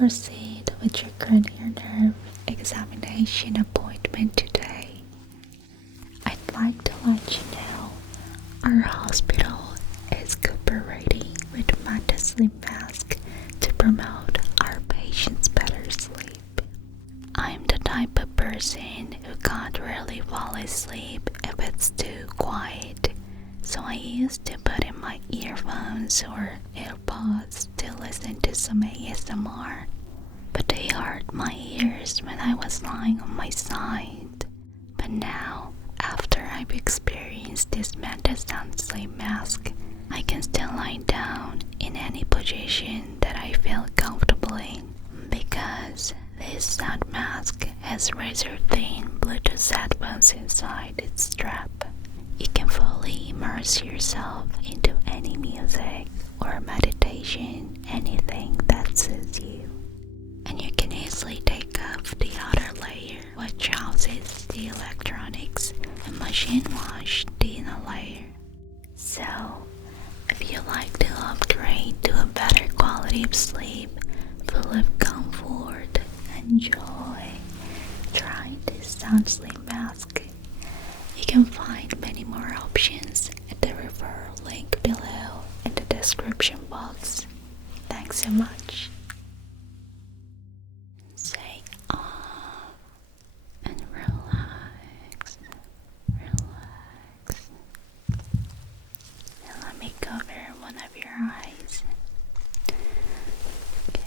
proceed with your cranial nerve examination appointment today. I'd like to let you know our hospital is cooperating with Manta Sleep Mask to promote our patients' better sleep. I'm the type of person who can't really fall asleep if it's too quiet, so I used to put in my earphones or AirPods to listen to some ASMR, but they hurt my ears when I was lying on my side. But now, after I've experienced this Manta Sound Sleep Mask, I can still lie down in any position that I feel comfortable in, because this sound mask has razor-thin Bluetooth headphones inside its strap. You can fully immerse yourself into any music or meditation, anything that suits you. And you can easily take off the outer layer, which houses the electronics, and machine wash the inner layer. So, if you like to upgrade to a better quality of sleep, full of comfort and joy, try this sound sleep mask. You can find many more options at the referral link below in the description box. Thanks so much. Say ah and relax, relax. And let me cover one of your eyes. Okay.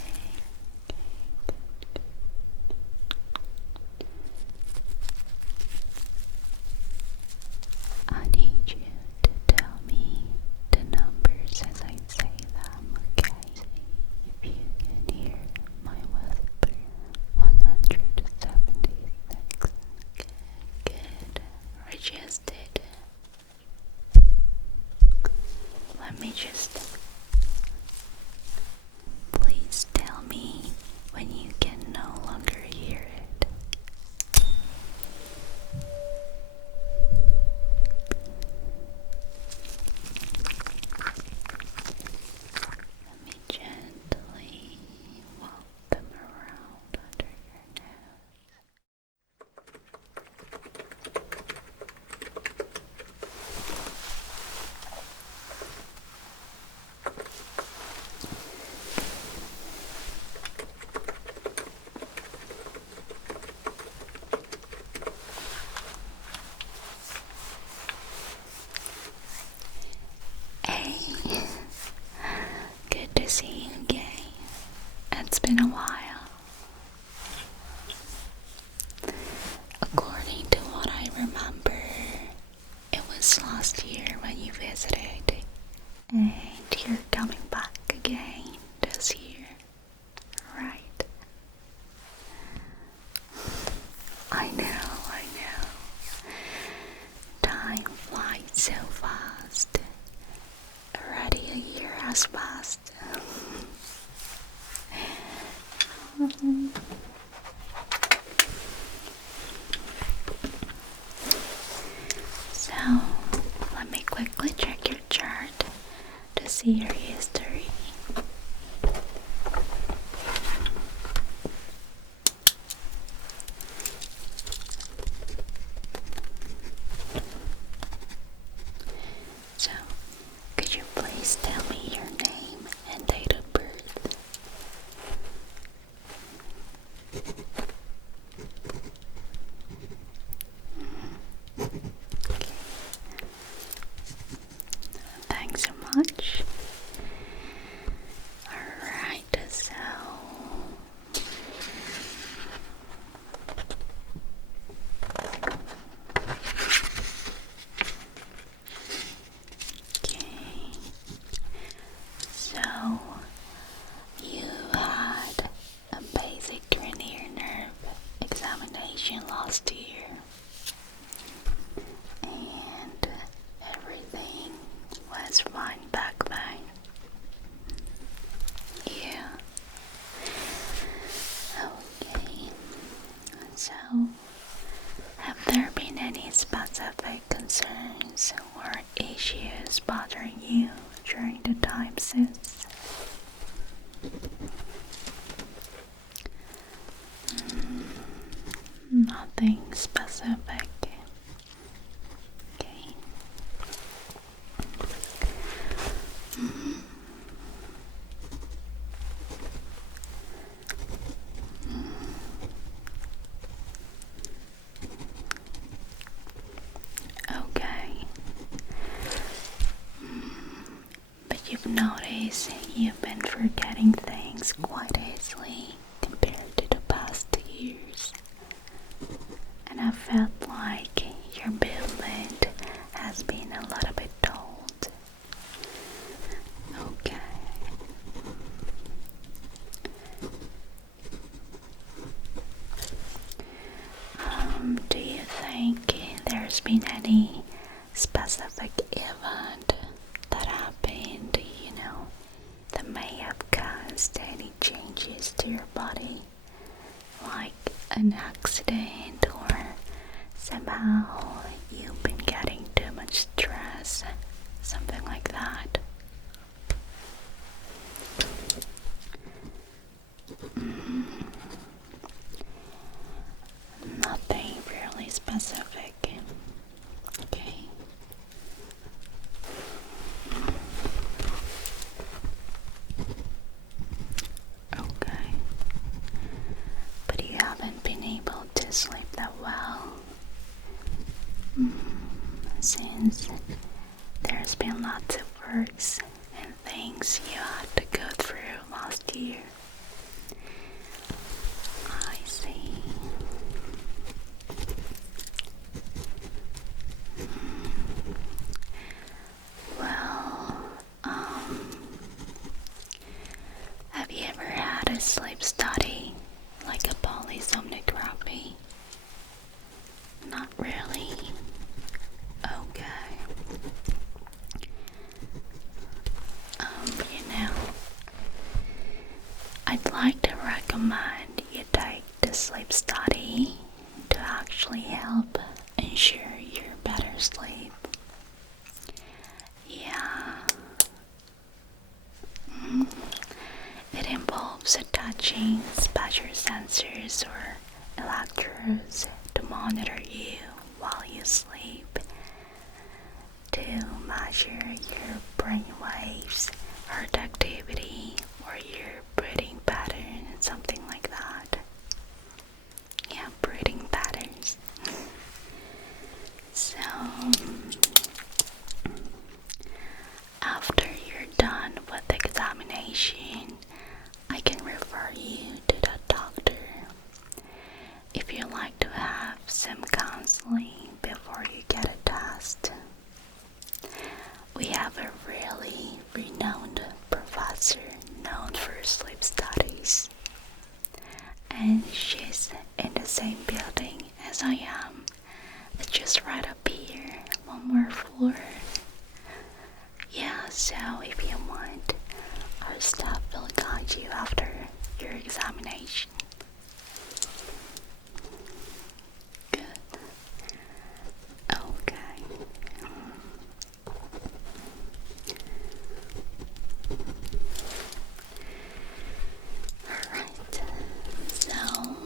I need you to tell me the numbers as I say them, okay? If you can hear my whisper, 176. Good. Registered. Let me just... Please tell me when you can no longer hear it. Let me gently walk them around under your nose. Hey, good to see you again. It's been a while. According to what I remember, it was last year when you visited, and you're coming back again this year, right? I know. Time flies so fast. Already a year has passed. So, let me quickly check your chart to see your history. So, could you please tell me your name and date of birth? Thanks so much. Alright, so okay. So you had a basic cranial nerve examination last year, and everything was fine back then. Yeah. Okay. So, have there been any specific concerns or issues bothering you during the time since? to your body, like an accident or somehow you've been getting too much stress, something like that. Nothing really specific. Okay. Okay. But you haven't been able to sleep that well. Since there's been lots of works and things you had to go through last year. I see. Well, have you ever had a sleep study, like a polysomnography? Not really. Okay. You know, I'd like to recommend you take the sleep study to actually help ensure your better sleep. Yeah. It involves attaching special sensors or electrodes to monitor you while you sleep, to measure your brain waves, heart activity, or your breathing pattern, and something like that. Yeah, breathing patterns. So, after you're done with the examination, I can refer you to the doctor. If you'd like to have some counseling before you get a test, we have a really renowned professor known for sleep studies, and she's in the same building as I am. It's just right up here, one more floor. Yeah, so if you want, our staff will guide you after your examination. Good. Okay. Alright, so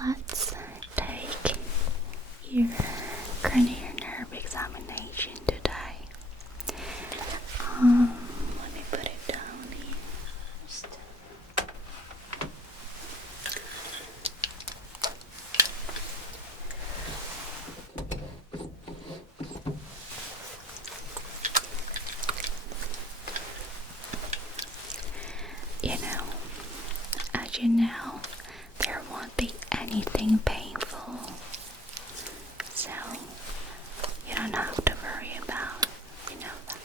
let's take your cranial nerve examination today. Let me put it down here first. You know, as you know, there won't be anything painful, so you don't have to worry about, that,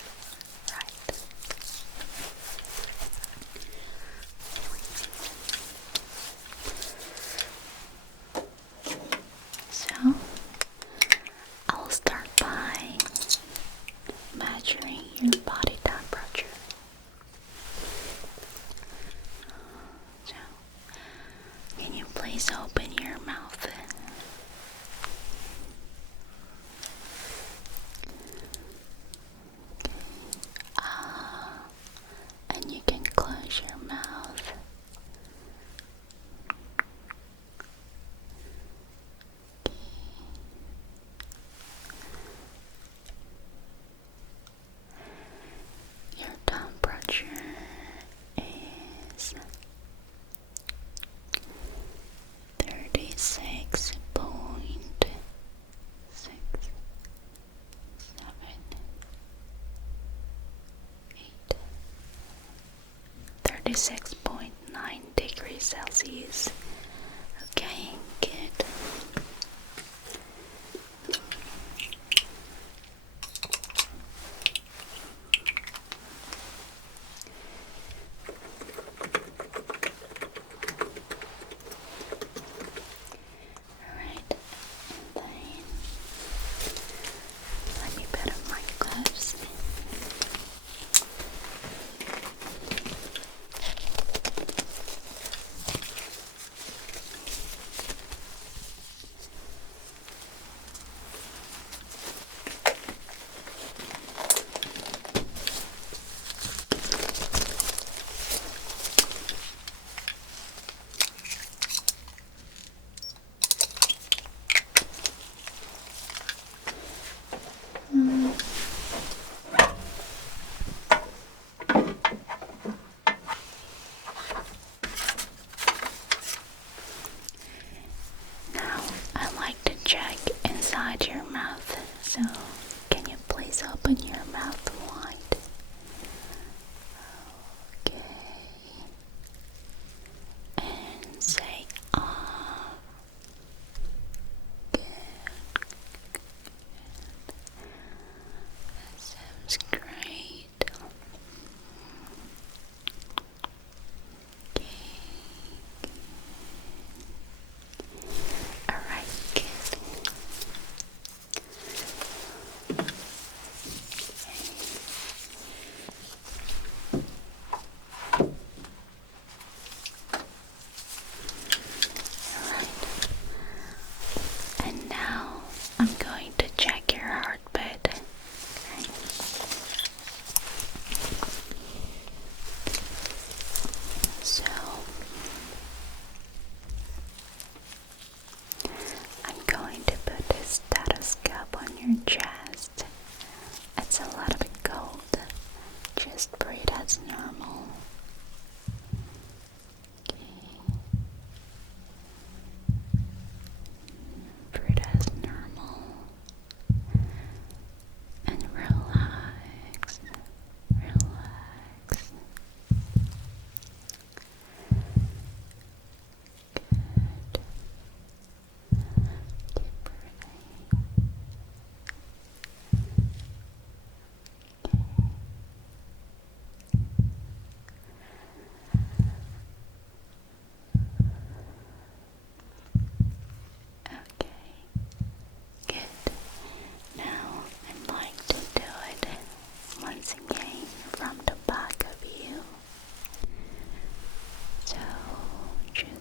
right? So, I'll start by measuring your body temperature. So, can you please open your mouth? And you can close your mouth. Your temperature is 36.678. 36.9 degrees Celsius. Okay, good. Alright, and then let me put on my gloves.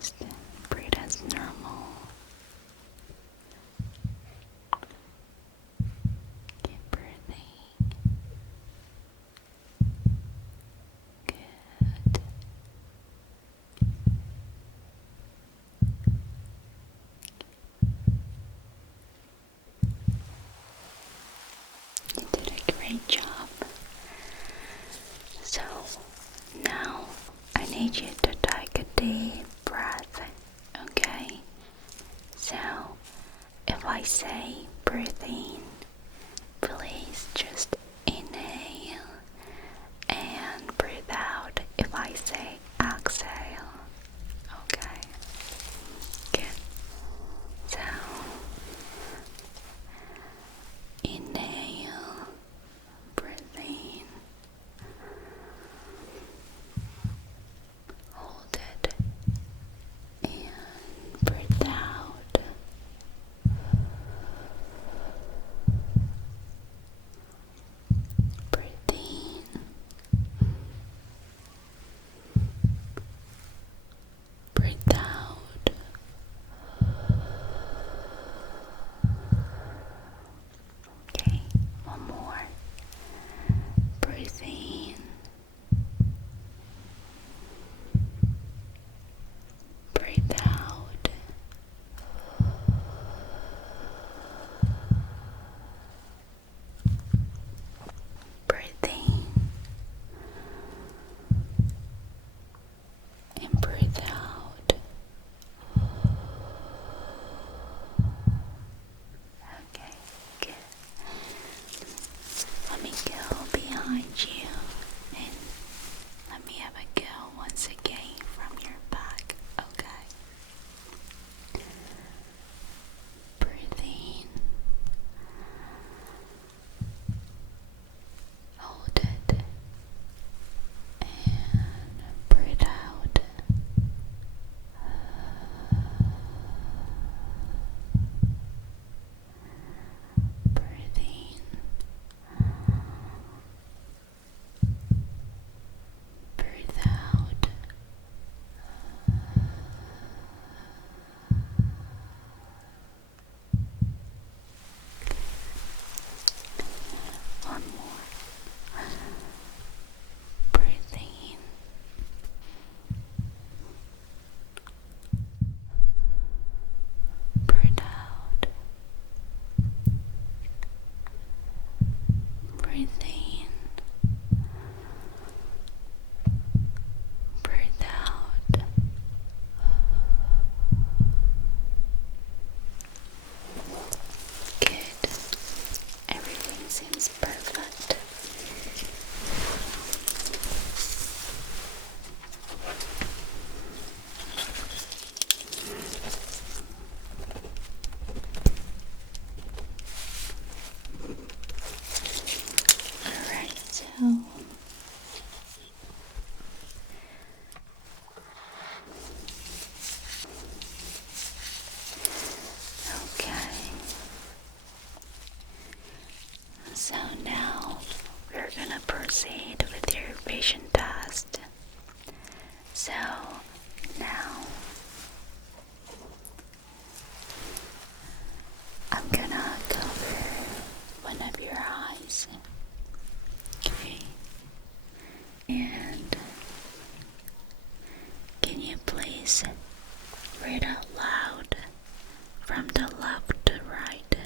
Just breathe as normal. Keep breathing. Good. You did a great job. So now I need you to take a deep breath, okay? So if I say breathe in, please just inhale and breathe out if I say exhale, okay? Good. So inhale, breathe in, hold it, and breathe out. Breathe in, breathe out. Okay, one more. Breathe in, breathe out. Breathe in and breathe out. Okay, good. Let me go behind you and let me have a go once again from your back, okay? Breathe in, hold it, and breathe out. Breathe in, breathe out. One more. Breathe in, breathe out. Breathe in, breathe out. Good. Everything seems perfect. Alright, so okay. So now we're gonna proceed with your vision test. So now I'm gonna cover one of your eyes. Okay. And can you please read out loud from the left to right?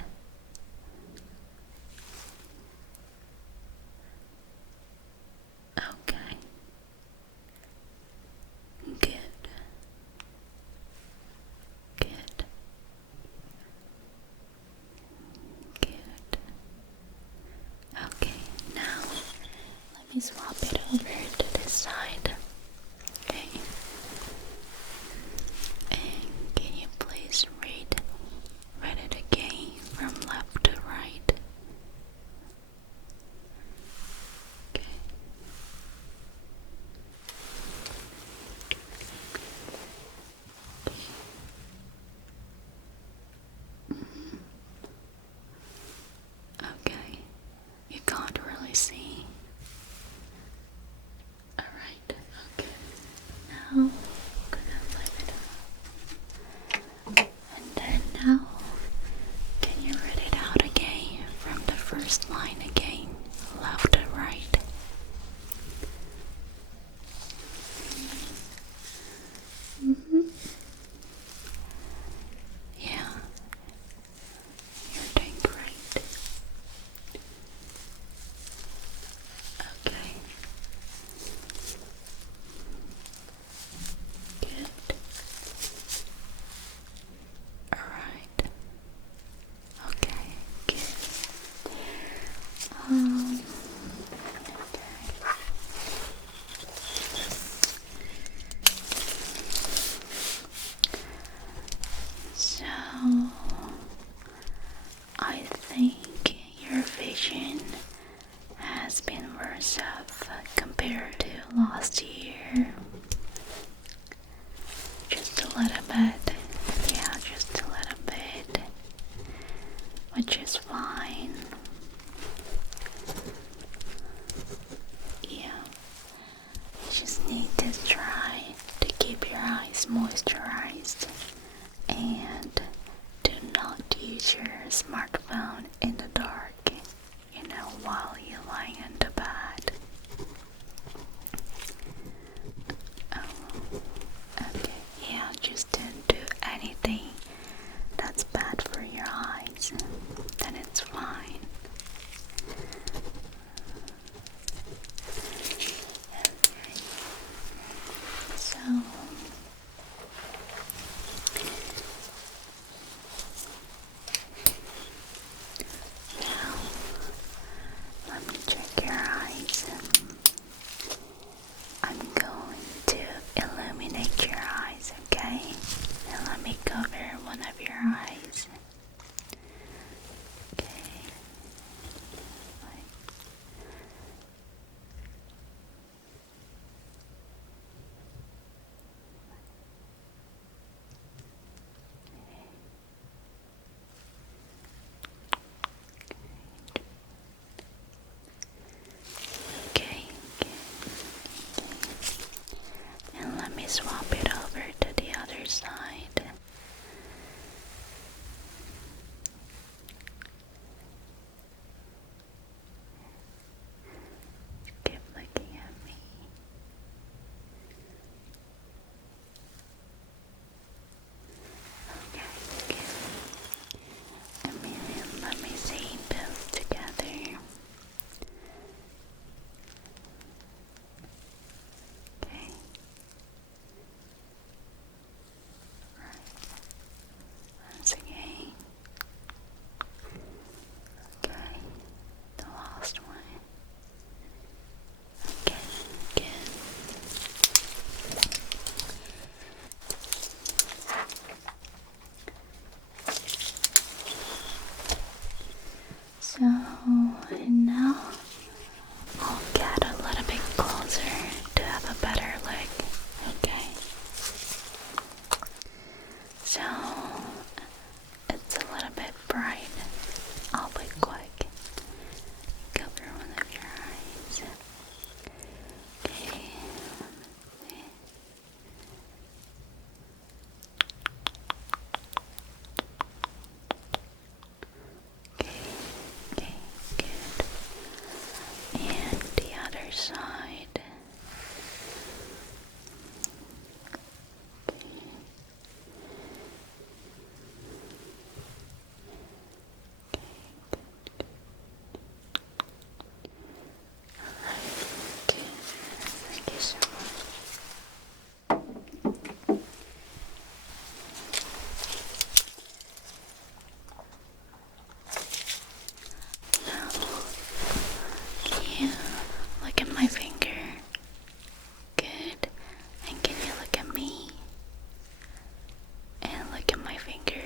Okay. Good. Good. Good. Okay, now let me swap it over to this side. Okay. And can you please read it again from left to right? Okay. Okay. You can't really see. Alright, okay. Now I'm gonna flip it up. is moisturized. And do not use your smartphone in the dark, while you're lying in the bed. Oh, okay, yeah, just don't do anything that's bad for your eyes, then it's fine. Okay. So now let me check your eyes. I'm going to illuminate your eyes, okay? And let me cover one of your eyes. Okay. Okay, and let me swap it over to the other side. Keep looking at me. Okay, good. Let me see both together. Okay. Right. Once again. Okay. The last one. Okay, good. So, and now I'll get a little bit closer to have a better look. Okay. So, it's a little bit bright. I'll be quick. Cover one of your eyes. Okay. Okay, okay, good. And the other side. Okay. Okay, thank you so much. Now, can you look at my finger? Good. And can you look at me? And look at my finger.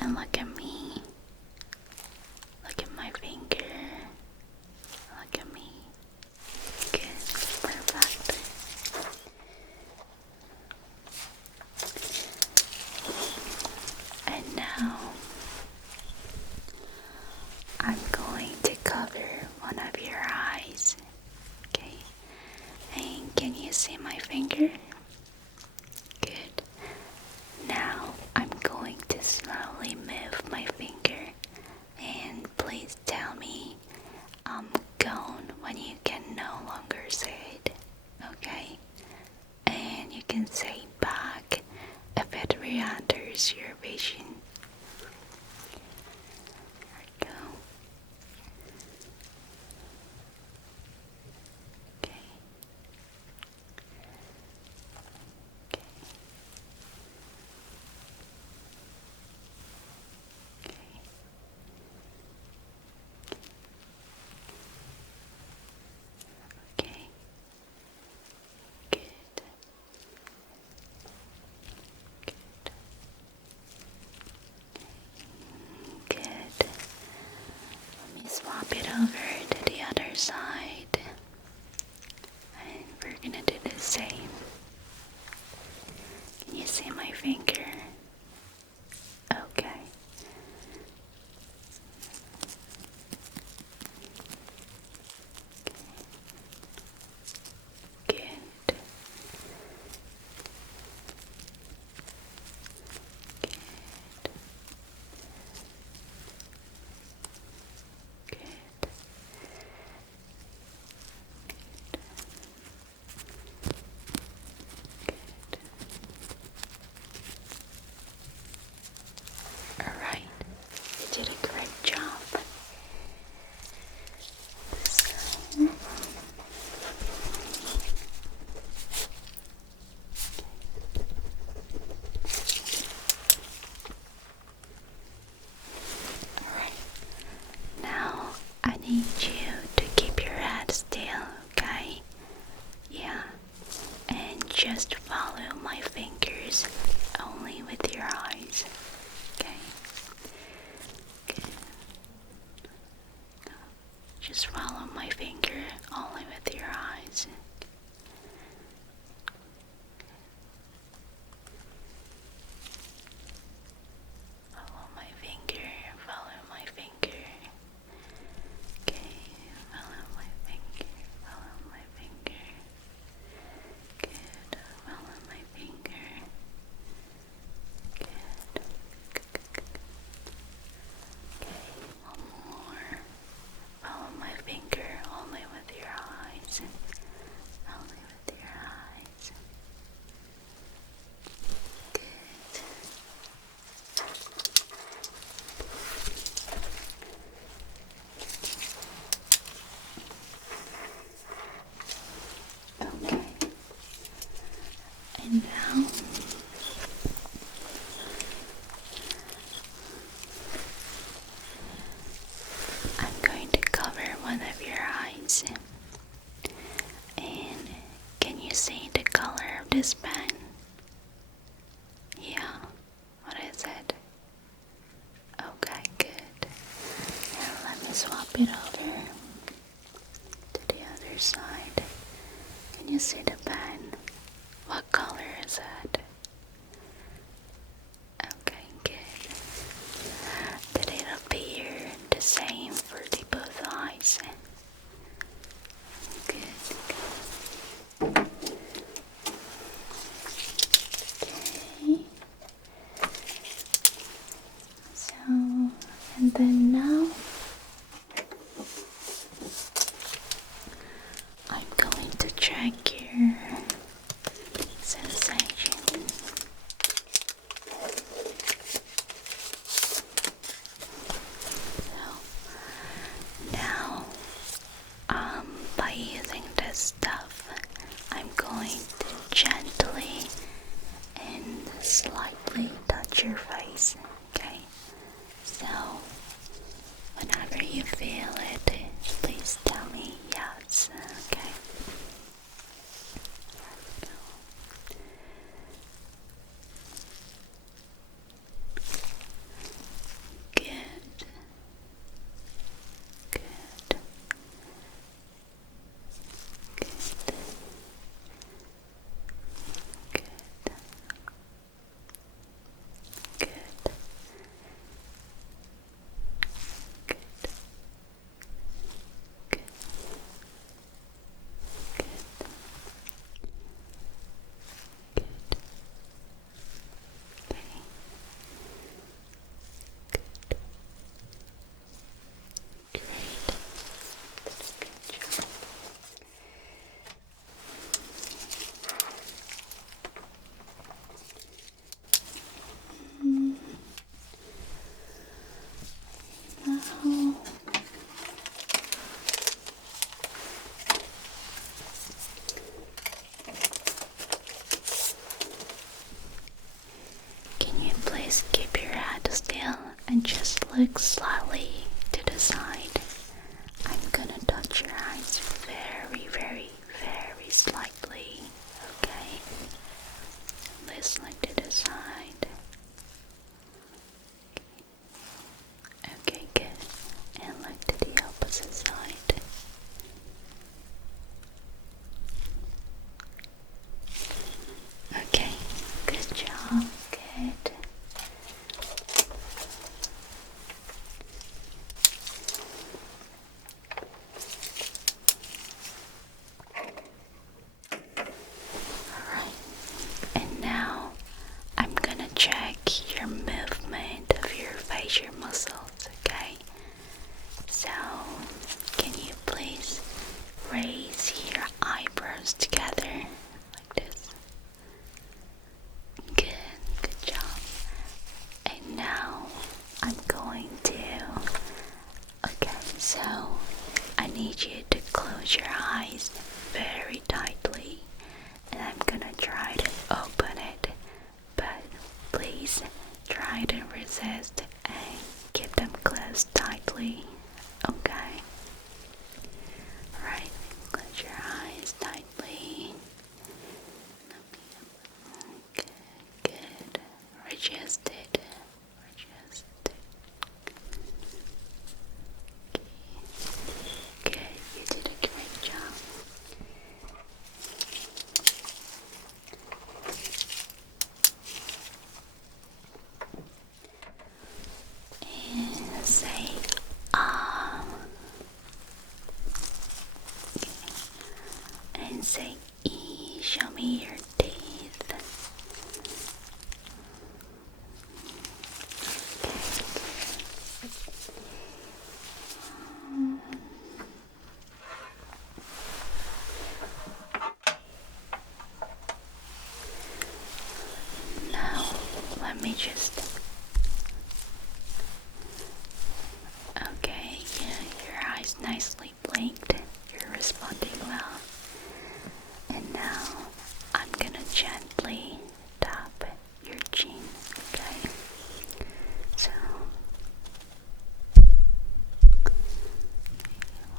And look at me. Look at my finger. Look at me. Good. Perfect. And now I'm going to cover one of your eyes. Okay. And can you see my finger? Good. Now I'm going to slowly move my finger, and please tell me I'm gone when you can no longer say it. Okay? And you can say back if it re-enters your vision. There we go. Okay. Okay. Okay. Okay. Good. Good. just follow my fingers only with your eyes. Okay? Good. Just follow my finger only with your eyes. Follow my finger, follow my finger. Okay, follow my finger, follow my finger. Good, follow my finger. Good. Okay, one more. Follow my finger only with your eyes. Only with your eyes. Good. Okay. And now I'm going to cover one of your eyes. And can you see the color of this pen? Yeah. What is it? Okay, good. Now let me swap it over to the other side. Can you see the pen? What color is it? Okay, good. Did it appear the same for the both eyes? Good. Okay. So, and then now I'm going to check your sensation. So now, by using this stuff, I'm going to gently and slightly touch your face. Okay, so whenever you feel it, please tell me yes. Okay. Good. Good. Good. Good. Good. Good. Good. Good. Good. Okay. Good. Great. Good job. Now can you please keep your head still and just look slightly to the side? I'm gonna touch your eyes very, very, very slightly. Okay? Let's look to the side. Okay, good. And look to the opposite side. Okay, good job. Good. Alright, and now I'm gonna check your movement of your facial muscles, okay? So, can you please raise your eyebrows together like this? Good, good job. And now I'm going to. Okay, so I need you to close your eyes very tightly, and I'm gonna try to open it, but please try to resist and keep them closed tightly. Okay? Right, close your eyes tightly. adjust it. Adjust it. Okay. Good. You did a great job. And say and say E. Show me your teeth. Now let me just. Okay, yeah, your eyes nicely blinked. You're responding well. And now I'm gonna gently tap your chin, okay? So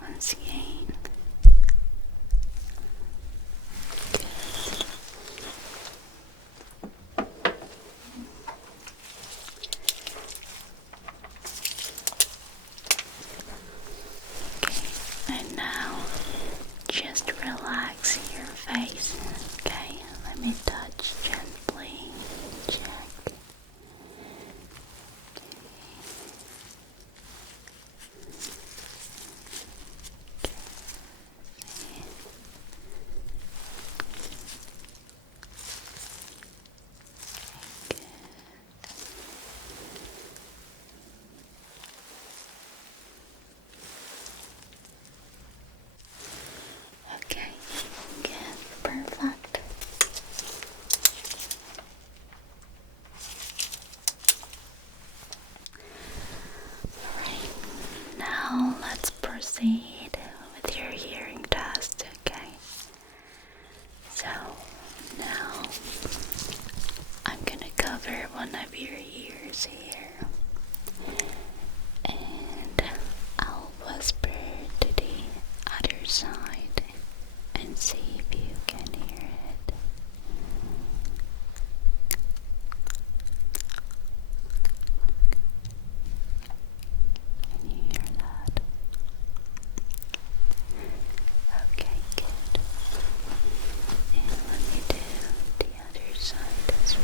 once again. Okay, and now just relax your face, okay? Let me touch gently. Check. Okay, good, perfect. Alright, now let's proceed with your hearing test, okay? So, now I'm gonna cover one of your ears here, and I'll whisper to the other side and see if you can hear it. Can you hear that? Okay, good. And let me do the other side as well.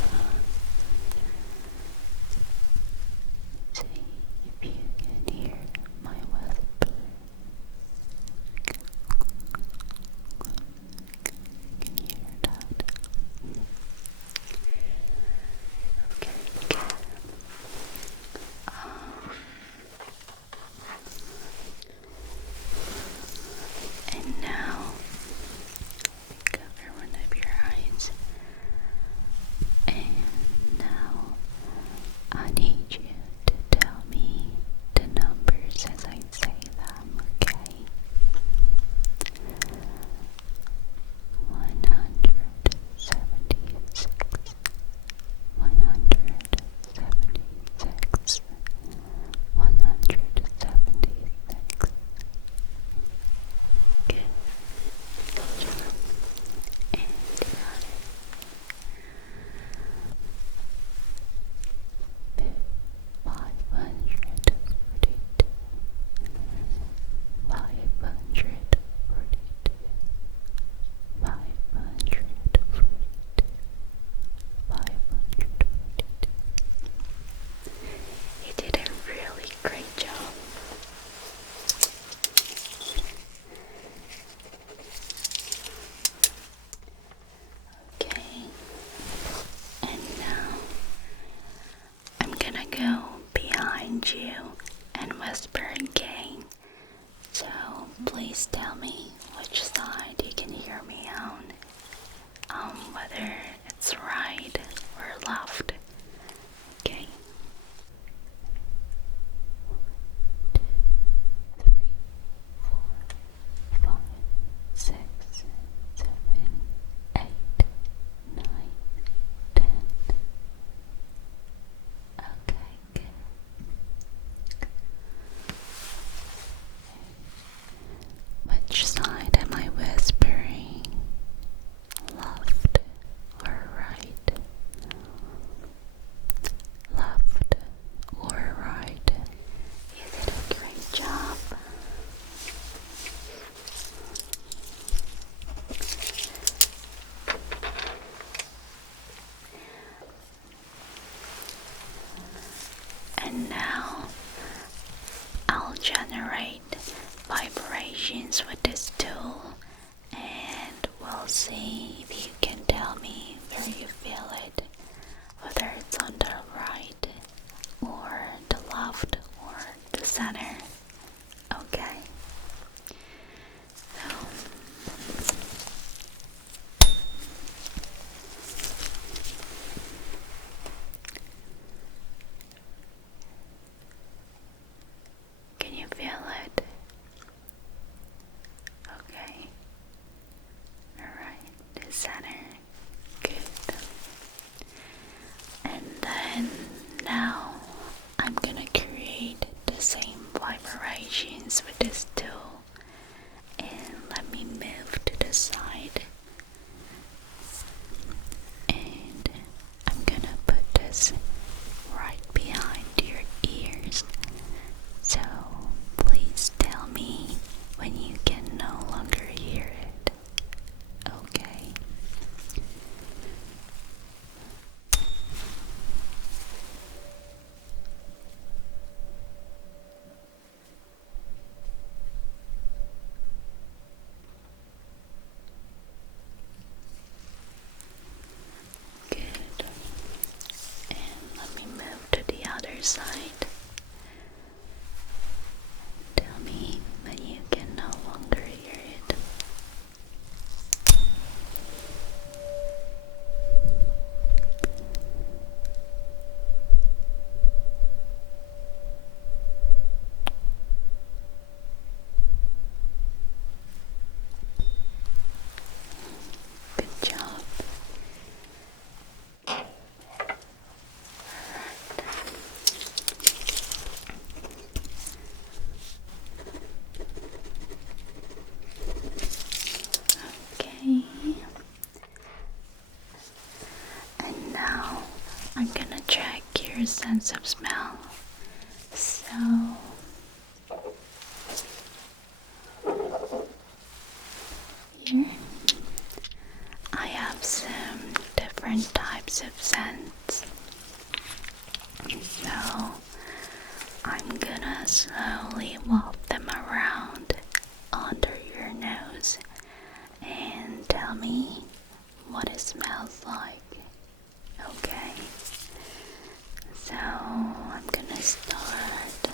vibrations with this tool, and we'll see if you can tell me where you feel it, whether it's on the right or the left or the center. Okay. So can you feel it? Okay. Alright, the center. Good. And then now I'm gonna create the same vibrations with this tool. And let me move to the side. And I'm gonna put this right behind your ears. So please tell me when you can no longer hear it. Okay. Good. And let me move to the other side. Tell me when you can no longer hear it. Good job. Okay. And now I'm gonna check your sense of smell. So here I have some different types of scents. So I'm gonna slowly walk them around under your nose and tell me what it smells like. Okay, so I'm gonna start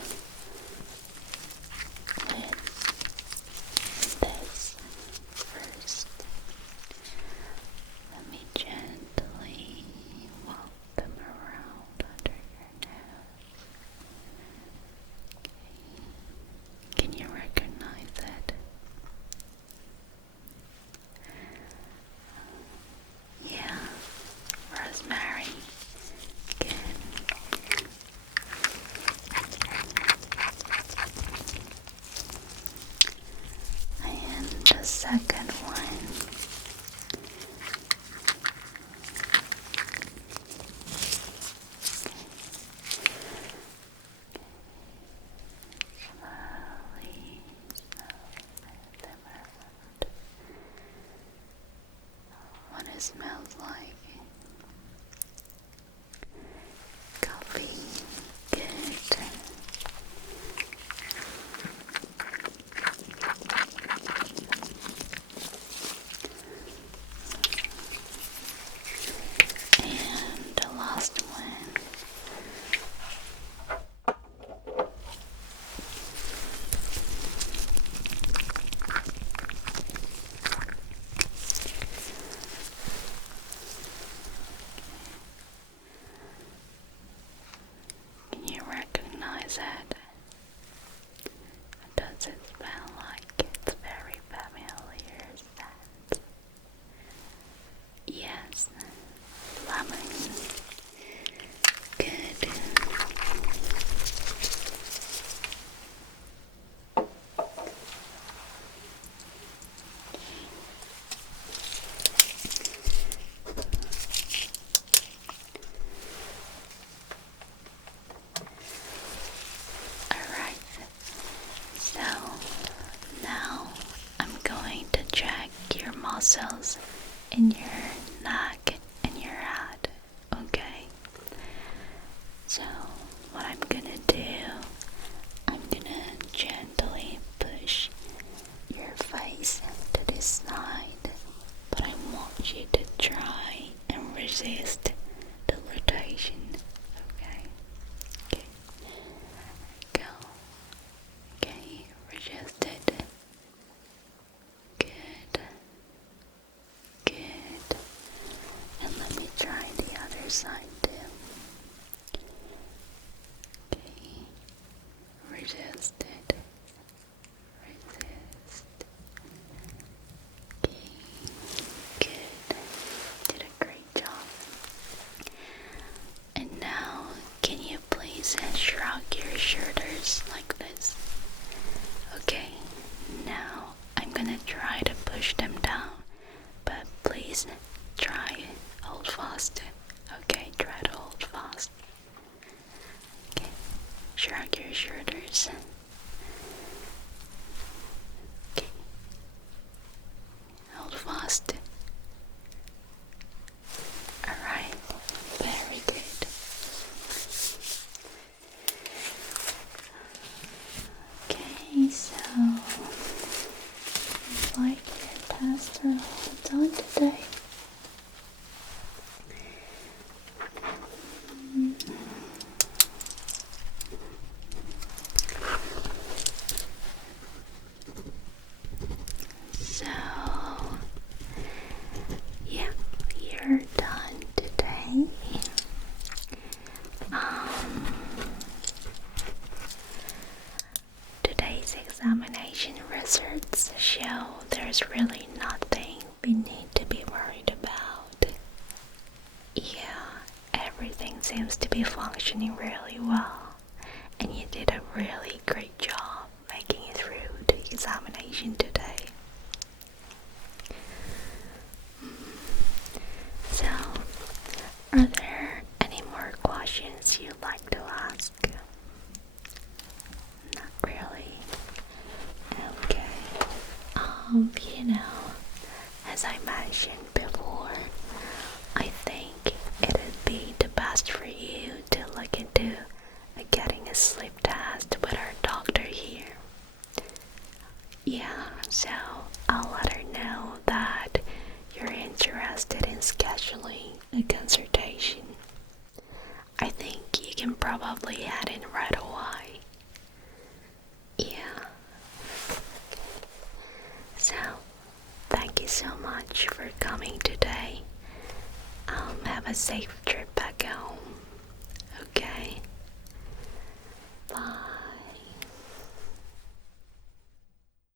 with this first. Let me gently walk them around under your nose. Okay. Can you recognize it? Yeah, rosemary. Good. And the second one. Slowly, move them around. What it smells like. Coffee. Good. And the last one. Can you recognize it? Does it smell like it's very familiar scent? Yes, lemon. Good. Alright, so now I'm going to check your muscles in your neck and your head. Okay, so what I'm gonna do, I'm gonna gently push resist the rotation. Okay. Okay. Go. Okay. Resist it. Good. Good. And let me try the other side too. Okay. Resist it. Resist. Okay. Good. Did a great job. And now, can you please shrug your shoulders like this? Okay. Now, I'm gonna try to push them down, but please try hold fast. Okay, try to hold fast. Okay, shrug your shoulders. Okay, hold fast. Alright, very good. Okay, so like your tests are all done today. So, yeah, you're done today. Today's examination results show there's really nothing we need to be worried about. Yeah, everything seems to be functioning really well, and you did a really great job making it through the examination today. So, are there any more questions you'd like to ask? Not really. Okay. You know, as I mentioned before, I think it'd be the best for you to look into getting a sleep test with our doctor here. Yeah, so I'll let her know that you're interested in scheduling a consultation. I think you can probably head in right away. Yeah. So, thank you so much for coming today. Have a safe trip back home. Okay? Bye.